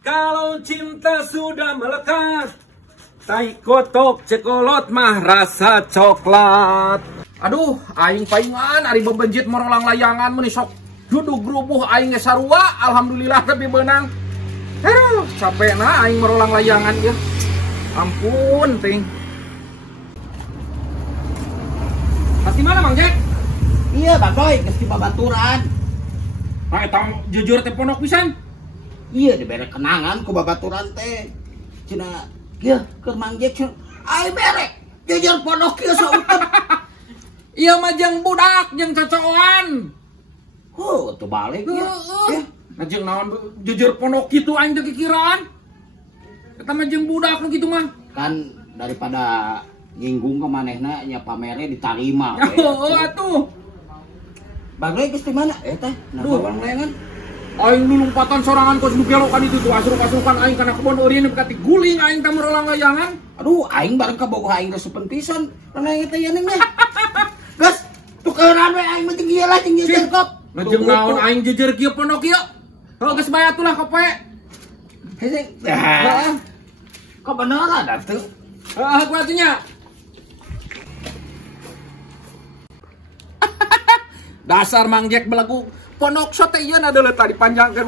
Kalau cinta sudah melekat, tai kotok cekolot mah rasa coklat. Aduh, aing paingan ari bebenjit merolang layangan meni sok duduk grubuh aing ge sarua, alhamdulillah tapi beunang. Aduh, capekna aing merolang layangan ya. Ampun, ting. Pasti mana Mang Jack? Iya Bang Doy, geus babaturan. Nah, tong jujur teh pondok pisan. Iya dibere kenangan ku babaturan teh. Cenah kieu keur Mang Jack ai bere jujur pondok kieu sautep. Iya mah jeung budak jeung cocokan. Tuh balik ya. Jeung naon jujur pondok kitu aing teh kikiraan. Eta mah jeung budak nu kitu mah. Kan daripada nyinggung ke manehna nya pamere ditarima. Oh, atuh. Bang Doy geus di mana? Teh, Duh. Bang layangan. Aing lulumpatan sorangan kos nu belokan itu tuh asruk-asrukan aing kana kebon eureun kati guling aing teh merolang layangan. Aduh, aing bareng ka bogoh aing reusepen pisan. Layangan teh yening mah. Gas, tukeran we aing mah jeung ieu lah jeung jejer kop. Nah jeung naon aing jejer kieu pondok kieu. Heuh geus bayar tuh lah kope. Hese. Heeh. Kok beneran atuh? Heeh, ku atunya. Dasar Mang Jack belagu pondok sote ieu adalah tadi panjangkeun.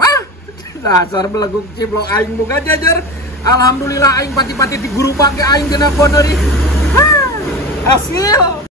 Dasar belagu ciblok aing boga jajar. Alhamdulillah aing pati-pati di guru pake aing cenah pondok deui. Hasil